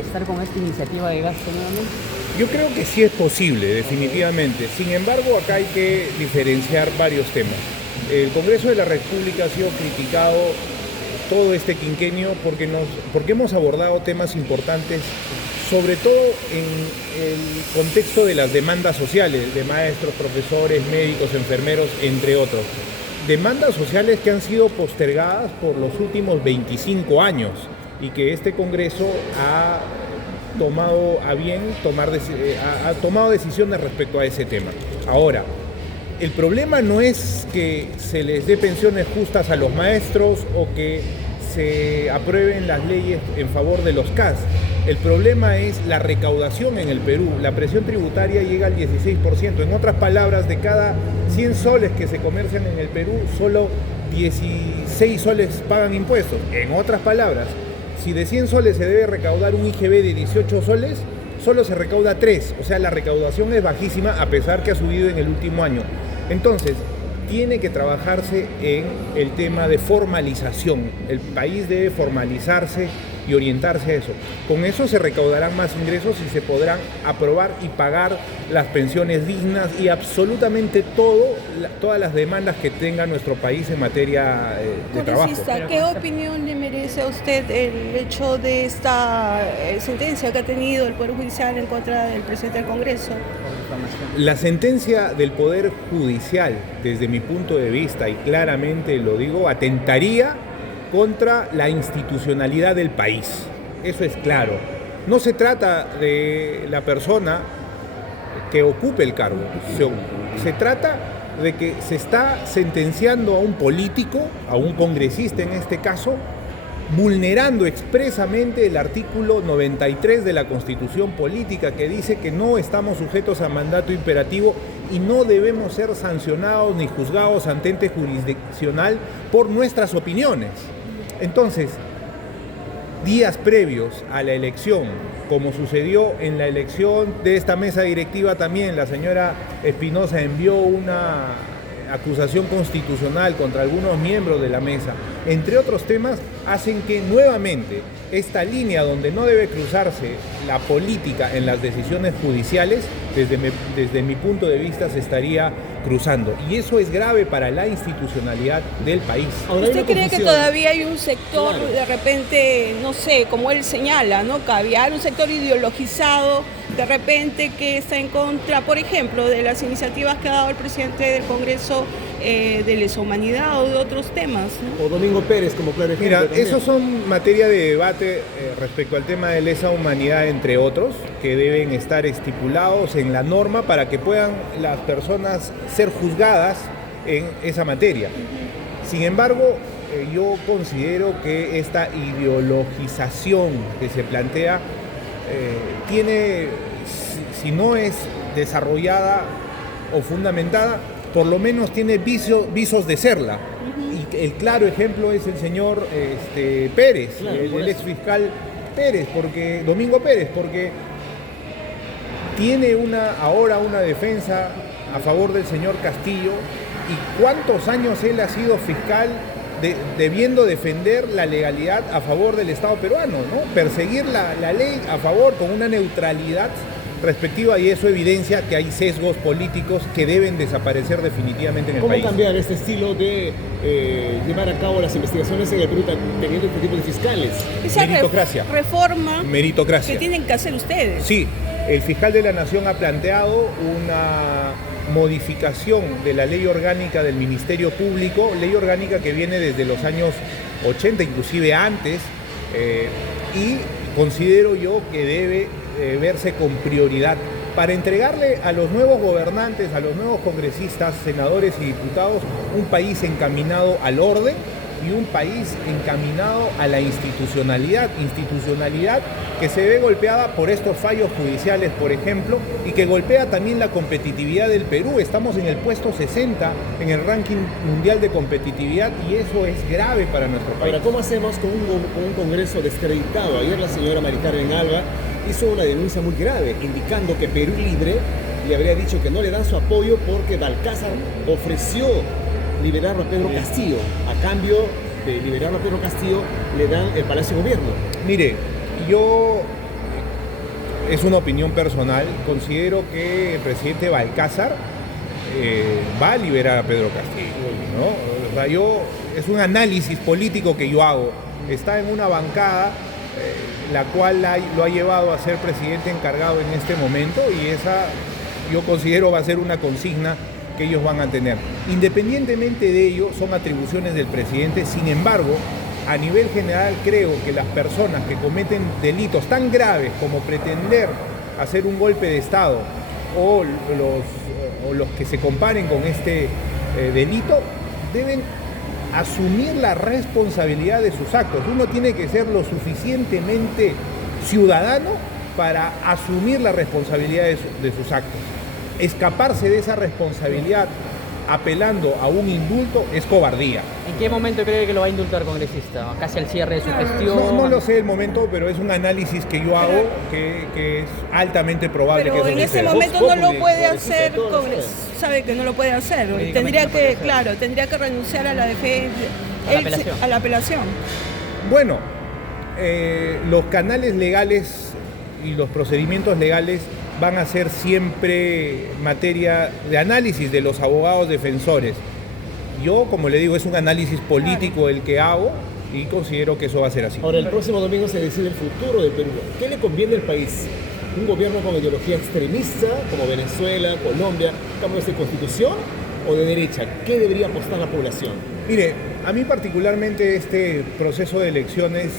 estar con esta iniciativa de gasto nuevamente? Yo creo que sí es posible, definitivamente. Sin embargo, acá hay que diferenciar varios temas. El Congreso de la República ha sido criticado todo este quinquenio porque hemos abordado temas importantes, sobre todo en el contexto de las demandas sociales, de maestros, profesores, médicos, enfermeros, entre otros. Demandas sociales que han sido postergadas por los últimos 25 años y que este Congreso ha tomado a bien, ha tomado decisiones respecto a ese tema. Ahora, el problema no es que se les dé pensiones justas a los maestros o que se aprueben las leyes en favor de los CAS. El problema es la recaudación en el Perú. La presión tributaria llega al 16%. En otras palabras, de cada 100 soles que se comercian en el Perú, solo 16 soles pagan impuestos. En otras palabras, si de 100 soles se debe recaudar un IGB de 18 soles, solo se recauda 3. O sea, la recaudación es bajísima a pesar que ha subido en el último año. Entonces, tiene que trabajarse en el tema de formalización. El país debe formalizarse y orientarse a eso. Con eso se recaudarán más ingresos y se podrán aprobar y pagar las pensiones dignas y absolutamente todas las demandas que tenga nuestro país en materia de trabajo. ¿Qué opinión le merece a usted el hecho de esta sentencia que ha tenido el Poder Judicial en contra del presidente del Congreso? La sentencia del Poder Judicial, desde mi punto de vista, y claramente lo digo, atentaría contra la institucionalidad del país. Eso es claro. No se trata de la persona que ocupe el cargo. Se trata de que se está sentenciando a un político, a un congresista en este caso, vulnerando expresamente el artículo 93 de la Constitución Política, que dice que no estamos sujetos a mandato imperativo y no debemos ser sancionados ni juzgados ante ente jurisdiccional por nuestras opiniones. Entonces, días previos a la elección, como sucedió en la elección de esta mesa directiva también, la señora Espinosa envió una acusación constitucional contra algunos miembros de la mesa, entre otros temas, hacen que nuevamente esta línea donde no debe cruzarse la política en las decisiones judiciales, desde mi punto de vista se estaría cruzando. Y eso es grave para la institucionalidad del país. ¿Usted cree que todavía hay un sector, de repente, no sé, como él señala, ¿no? Caviar, un sector ideologizado, de repente que está en contra, por ejemplo, de las iniciativas que ha dado el presidente del Congreso de lesa humanidad o de otros temas, ¿no? O Domingo Pérez como claro ejemplo. Mira, también. esos son materia de debate respecto al tema de lesa humanidad, entre otros, que deben estar estipulados en la norma para que puedan las personas ser juzgadas en esa materia. Sin embargo, yo considero que esta ideologización que se plantea tiene, si no es desarrollada o fundamentada, por lo menos tiene visos de serla. Y el claro ejemplo es el señor Pérez, Claro, el ex fiscal Pérez, Domingo Pérez, porque tiene ahora una defensa a favor del señor Castillo. ¿Y cuántos años él ha sido fiscal debiendo defender la legalidad a favor del Estado peruano, ¿no? Perseguir la ley a favor con una neutralidad respectiva, y eso evidencia que hay sesgos políticos que deben desaparecer definitivamente en el país. ¿Cómo cambiar este estilo de llevar a cabo las investigaciones en el Perú teniendo este tipo de fiscales? Esa Meritocracia. Reforma Meritocracia. que tienen que hacer ustedes. Sí, el fiscal de la Nación ha planteado una modificación de la ley orgánica del Ministerio Público, ley orgánica que viene desde los años 80, inclusive antes, y considero yo que debe verse con prioridad para entregarle a los nuevos gobernantes, a los nuevos congresistas, senadores y diputados, un país encaminado al orden y un país encaminado a la institucionalidad que se ve golpeada por estos fallos judiciales, por ejemplo, y que golpea también la competitividad del Perú. Estamos en el puesto 60 en el ranking mundial de competitividad y eso es grave para nuestro país. Ahora, ¿cómo hacemos con un Congreso descreditado? Ayer la señora Mari Carmen Alba hizo una denuncia muy grave, indicando que Perú Libre le habría dicho que no le dan su apoyo porque Balcázar ofreció liberar a Pedro Castillo. A cambio de liberar a Pedro Castillo, le dan el Palacio de Gobierno. Mire, Yo, es una opinión personal, considero que el presidente Balcázar va a liberar a Pedro Castillo, ¿no? O sea, es un análisis político que yo hago. Está en una bancada la cual lo ha llevado a ser presidente encargado en este momento, y esa yo considero va a ser una consigna que ellos van a tener. Independientemente de ello, son atribuciones del presidente. Sin embargo, a nivel general creo que las personas que cometen delitos tan graves como pretender hacer un golpe de Estado o los que se comparen con este delito deben asumir la responsabilidad de sus actos. Uno tiene que ser lo suficientemente ciudadano para asumir la responsabilidad de sus actos. Escaparse de esa responsabilidad apelando a un indulto es cobardía. ¿En qué momento cree que lo va a indultar, congresista? ¿Casi al cierre de su gestión? No lo sé el momento, pero es un análisis que yo hago que es altamente probable que pero eso en ese suceda. momento no lo puede hacer, sabe que no lo puede hacer. Tendría que renunciar a la defensa, a la apelación. Bueno, los canales legales y los procedimientos legales van a ser siempre materia de análisis de los abogados defensores. Yo, como le digo, es un análisis político el que hago y considero que eso va a ser así. Ahora, el próximo domingo se decide el futuro del Perú. ¿Qué le conviene al país? ¿Un gobierno con ideología extremista, como Venezuela, Colombia, cambios de constitución, o de derecha? ¿Qué debería apostar la población? Mire, a mí particularmente este proceso de elecciones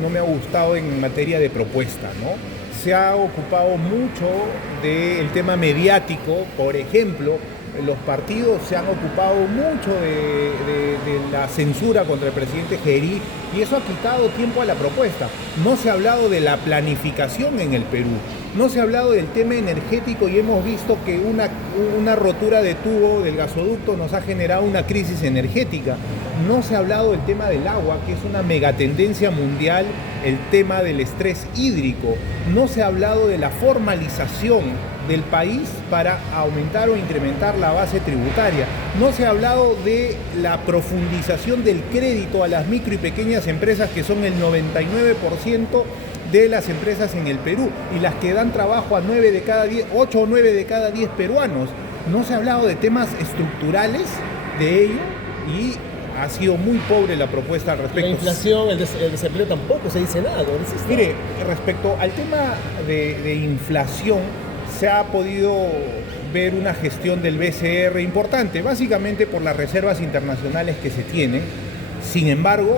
no me ha gustado en materia de propuesta, ¿no? Se ha ocupado mucho del tema mediático. Por ejemplo, los partidos se han ocupado mucho de la censura contra el presidente Gerí, y eso ha quitado tiempo a la propuesta. No se ha hablado de la planificación en el Perú, no se ha hablado del tema energético, y hemos visto que una rotura de tubo del gasoducto nos ha generado una crisis energética. No se ha hablado del tema del agua, que es una megatendencia mundial, el tema del estrés hídrico. No se ha hablado de la formalización del país para aumentar o incrementar la base tributaria. No se ha hablado de la profundización del crédito a las micro y pequeñas empresas, que son el 99% de las empresas en el Perú y las que dan trabajo a 8 o 9 de cada 10 peruanos. No se ha hablado de temas estructurales de ello y ha sido muy pobre la propuesta al respecto. La inflación, el desempleo tampoco se dice nada. Mire, respecto al tema de inflación, se ha podido ver una gestión del BCR importante, básicamente por las reservas internacionales que se tienen. Sin embargo,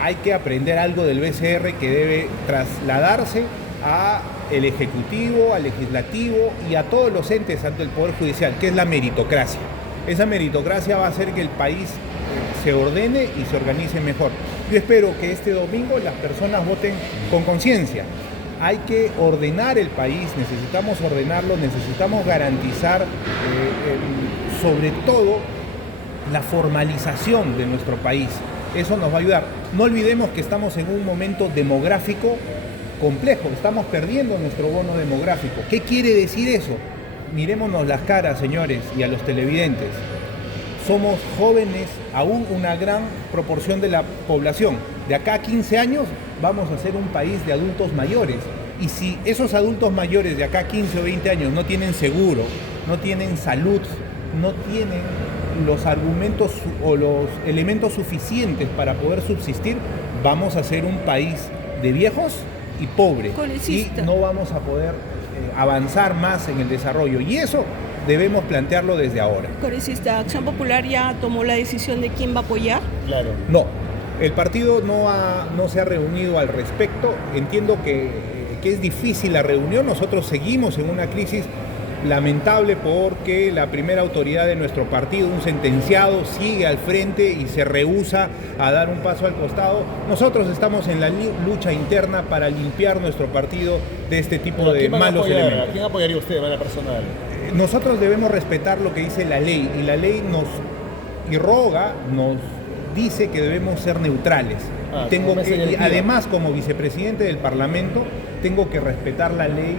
hay que aprender algo del BCR que debe trasladarse al Ejecutivo, al Legislativo y a todos los entes ante el Poder Judicial, que es la meritocracia. Esa meritocracia va a hacer que el país se ordene y se organice mejor. Yo espero que este domingo las personas voten con conciencia. Hay que ordenar el país, necesitamos ordenarlo, necesitamos garantizar sobre todo la formalización de nuestro país. Eso nos va a ayudar. No olvidemos que estamos en un momento demográfico complejo, estamos perdiendo nuestro bono demográfico. ¿Qué quiere decir eso? Mirémonos las caras, señores, y a los televidentes. Somos jóvenes, aún una gran proporción de la población. De acá a 15 años vamos a ser un país de adultos mayores. Y si esos adultos mayores de acá a 15 o 20 años no tienen seguro, no tienen salud, no tienen los argumentos o los elementos suficientes para poder subsistir, vamos a ser un país de viejos y pobre. Y no vamos a poder avanzar más en el desarrollo. Y eso debemos plantearlo desde ahora. Congresista, ¿Acción Popular ya tomó la decisión de quién va a apoyar? Claro. No, el partido no se ha reunido al respecto. Entiendo que es difícil la reunión. Nosotros seguimos en una crisis lamentable porque la primera autoridad de nuestro partido, un sentenciado, sigue al frente y se rehúsa a dar un paso al costado. Nosotros estamos en la lucha interna para limpiar nuestro partido de este tipo de malos elementos. ¿A quién apoyaría usted de manera personal? Nosotros debemos respetar lo que dice la ley, y la ley nos dice que debemos ser neutrales. Además, como vicepresidente del Parlamento, tengo que respetar la ley,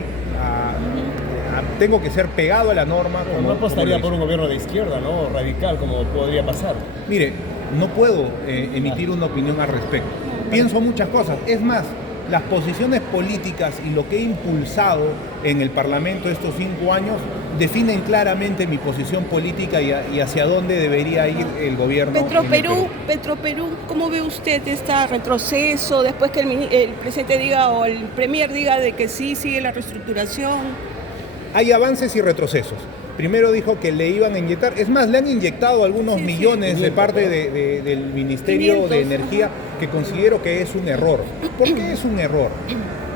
tengo que ser pegado a la norma. No apostaría por un gobierno de izquierda, ¿no? Radical, como podría pasar. Mire, no puedo emitir una opinión al respecto. pienso muchas cosas. Es más, las posiciones políticas y lo que he impulsado en el Parlamento estos 5 años definen claramente mi posición política y hacia dónde debería ir el gobierno. Petroperú, ¿cómo ve usted este retroceso después que el presidente diga o el premier diga de que sí sigue la reestructuración? Hay avances y retrocesos. Primero dijo que le iban a inyectar, es más, le han inyectado algunos millones de parte del Ministerio 500. de Energía, que considero que es un error. ¿Por qué es un error?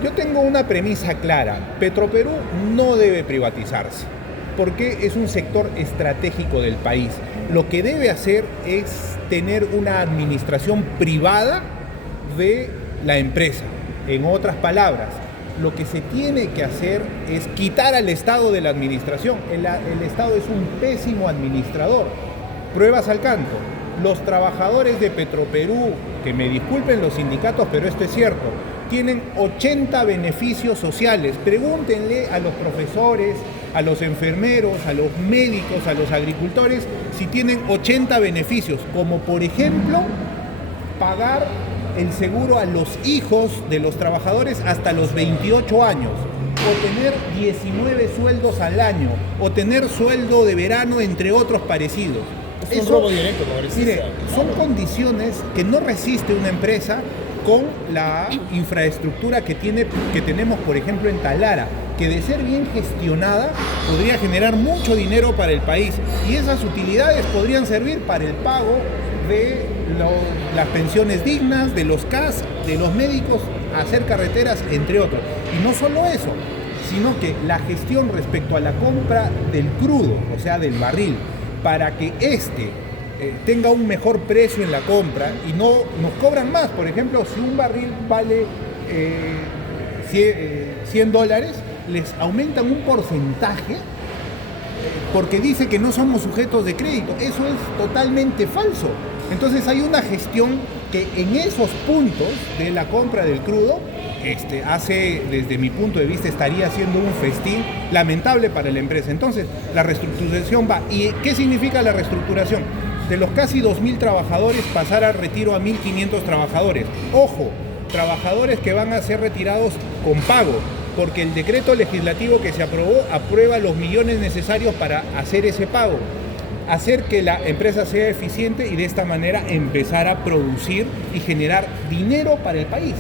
Yo tengo una premisa clara: Petroperú no debe privatizarse, porque es un sector estratégico del país. Lo que debe hacer es tener una administración privada de la empresa. En otras palabras, lo que se tiene que hacer es quitar al Estado de la administración. El Estado es un pésimo administrador. Pruebas al canto. Los trabajadores de Petroperú, que me disculpen los sindicatos, pero esto es cierto, tienen 80 beneficios sociales. Pregúntenle a los profesores, a los enfermeros, a los médicos, a los agricultores, si tienen 80 beneficios, como por ejemplo, pagar el seguro a los hijos de los trabajadores hasta los 28 años, o tener 19 sueldos al año, o tener sueldo de verano, entre otros parecidos. Es un robo directo, congresista. Mire, son condiciones que no resiste una empresa con la infraestructura que tenemos, por ejemplo, en Talara, que de ser bien gestionada podría generar mucho dinero para el país, y esas utilidades podrían servir para el pago de las pensiones dignas, de los CAS, de los médicos, hacer carreteras, entre otros. Y no solo eso, sino que la gestión respecto a la compra del crudo, o sea, del barril, para que tenga un mejor precio en la compra y no nos cobran más. Por ejemplo, si un barril vale $100, les aumentan un porcentaje porque dice que no somos sujetos de crédito. Eso es totalmente falso. Entonces hay una gestión que en esos puntos de la compra del crudo desde mi punto de vista, estaría haciendo un festín lamentable para la empresa. Entonces, la reestructuración va. ¿Y qué significa la reestructuración? De los casi 2.000 trabajadores, pasar al retiro a 1.500 trabajadores. Ojo, trabajadores que van a ser retirados con pago, porque el decreto legislativo que se aprobó aprueba los millones necesarios para hacer ese pago. Hacer que la empresa sea eficiente y de esta manera empezar a producir y generar dinero para el país.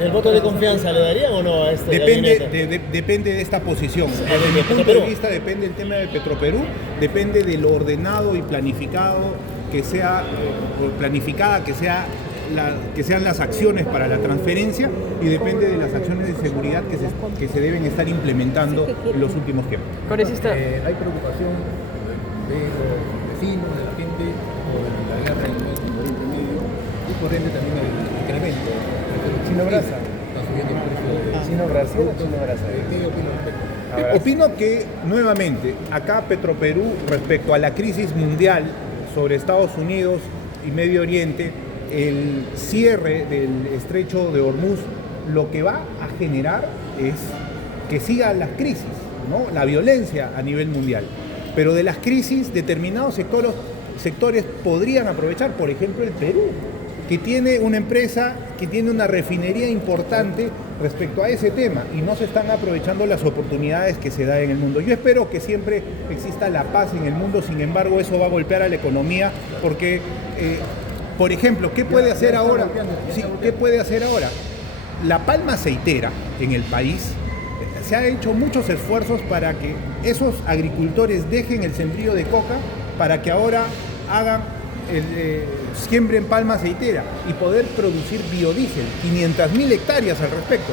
¿El voto de confianza le darían o no a este gabinete? Depende de esta posición. Desde mi punto de vista depende del tema de Petroperú, depende de lo ordenado y planificado que sea, que sean las acciones para la transferencia, y depende de las acciones de seguridad que se deben estar implementando en los últimos tiempos. Congresista, Hay preocupación de los vecinos, de la gente, por la guerra en el Oriente Medio y por ende también el incremento. Chino Brasa. Está subiendo el precio de... Chino Brasil o Chino Brasa. ¿Qué opina al respecto? Opino que, nuevamente, acá Petroperú, respecto a la crisis mundial sobre Estados Unidos y Medio Oriente, el cierre del estrecho de Hormuz, lo que va a generar es que sigan las crisis, ¿no? La violencia a nivel mundial. Pero de las crisis, determinados sectores podrían aprovechar, por ejemplo, el Perú, que tiene una empresa, que tiene una refinería importante respecto a ese tema, y no se están aprovechando las oportunidades que se dan en el mundo. Yo espero que siempre exista la paz en el mundo, sin embargo, eso va a golpear a la economía, porque, por ejemplo, ¿qué puede hacer ahora? Sí, ¿qué puede hacer ahora? La palma aceitera en el país, se han hecho muchos esfuerzos para que esos agricultores dejen el sembrío de coca, para que ahora siembren palma aceitera y poder producir biodiesel, 500.000 hectáreas al respecto.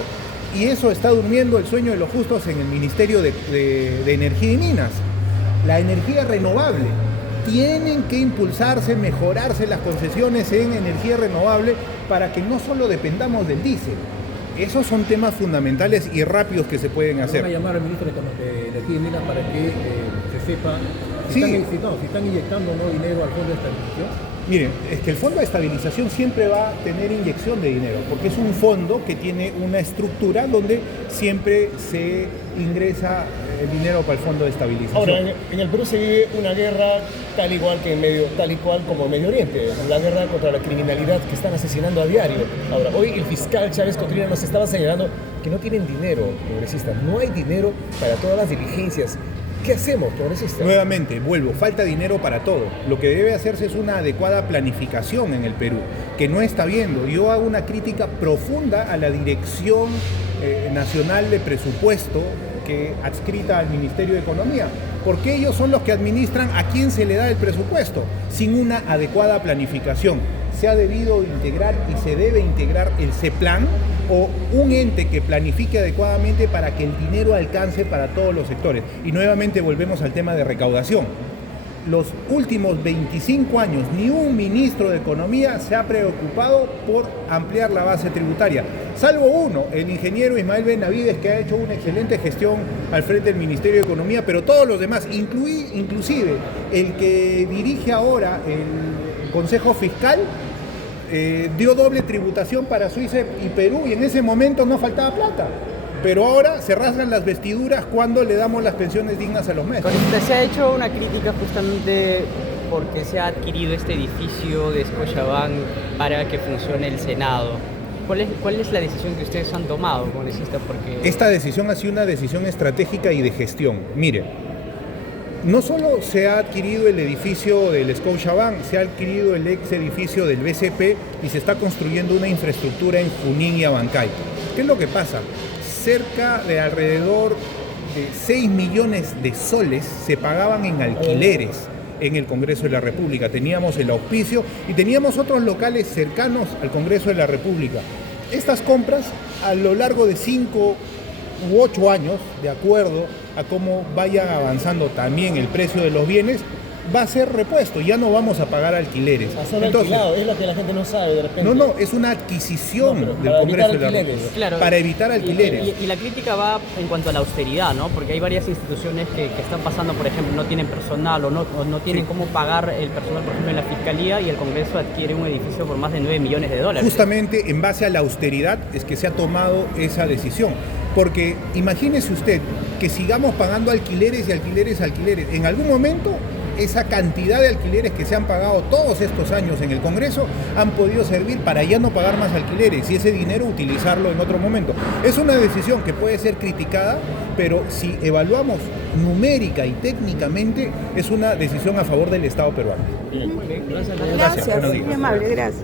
Y eso está durmiendo el sueño de los justos en el Ministerio de Energía y Minas. La energía renovable. Tienen que impulsarse, mejorarse las concesiones en energía renovable para que no solo dependamos del diésel. Esos son temas fundamentales y rápidos que se pueden hacer. Van a llamar al ministro de Energía y Minas para que se sepa si están inyectando dinero al fondo de estabilización. Miren, es que el fondo de estabilización siempre va a tener inyección de dinero, porque es un fondo que tiene una estructura donde siempre se ingresa el dinero para el fondo de estabilización. Ahora, en el Perú se vive una guerra tal y cual como en Medio Oriente, la guerra contra la criminalidad que están asesinando a diario. Ahora, hoy el fiscal Chávez Cotrina nos estaba señalando que no tienen dinero, congresista, no hay dinero para todas las diligencias. ¿Qué hacemos, congresista? Nuevamente, vuelvo, falta dinero para todo. Lo que debe hacerse es una adecuada planificación en el Perú, que no está viendo. Yo hago una crítica profunda a la Dirección Nacional de Presupuesto que adscrita al Ministerio de Economía, porque ellos son los que administran a quién se le da el presupuesto, sin una adecuada planificación. Se ha debido integrar y se debe integrar el CEPLAN o un ente que planifique adecuadamente para que el dinero alcance para todos los sectores. Y nuevamente volvemos al tema de recaudación. Los últimos 25 años ni un ministro de Economía se ha preocupado por ampliar la base tributaria, salvo uno, el ingeniero Ismael Benavides, que ha hecho una excelente gestión al frente del Ministerio de Economía, pero todos los demás, inclusive el que dirige ahora el Consejo Fiscal, dio doble tributación para Suiza y Perú, y en ese momento no faltaba plata. Pero ahora se rasgan las vestiduras cuando le damos las pensiones dignas a los maestros. Se ha hecho una crítica justamente porque se ha adquirido este edificio de Scotiabank para que funcione el Senado. ¿Cuál es la decisión que ustedes han tomado, congresista? Porque esta decisión ha sido una decisión estratégica y de gestión. Mire, no solo se ha adquirido el edificio del Scotiabank, se ha adquirido el ex edificio del BCP y se está construyendo una infraestructura en Junín y Abancay. ¿Qué es lo que pasa? Cerca de alrededor de 6 millones de soles se pagaban en alquileres en el Congreso de la República. Teníamos el auspicio y teníamos otros locales cercanos al Congreso de la República. Estas compras, a lo largo de 5 u 8 años, de acuerdo a cómo vaya avanzando también el precio de los bienes, va a ser repuesto, ya no vamos a pagar alquileres. Alquilado, es lo que la gente no sabe de repente. No, es una adquisición del Congreso de la República. Claro, para evitar alquileres. Y la crítica va en cuanto a la austeridad, ¿no? Porque hay varias instituciones que están pasando, por ejemplo, no tienen personal o no tienen cómo pagar el personal, por ejemplo, en la Fiscalía, y el Congreso adquiere un edificio por más de 9 millones de dólares. Justamente en base a la austeridad es que se ha tomado esa decisión. Porque imagínese usted que sigamos pagando alquileres y alquileres. En algún momento esa cantidad de alquileres que se han pagado todos estos años en el Congreso han podido servir para ya no pagar más alquileres y ese dinero utilizarlo en otro momento. Es una decisión que puede ser criticada, pero si evaluamos numérica y técnicamente es una decisión a favor del Estado peruano. Gracias, muy amable, gracias.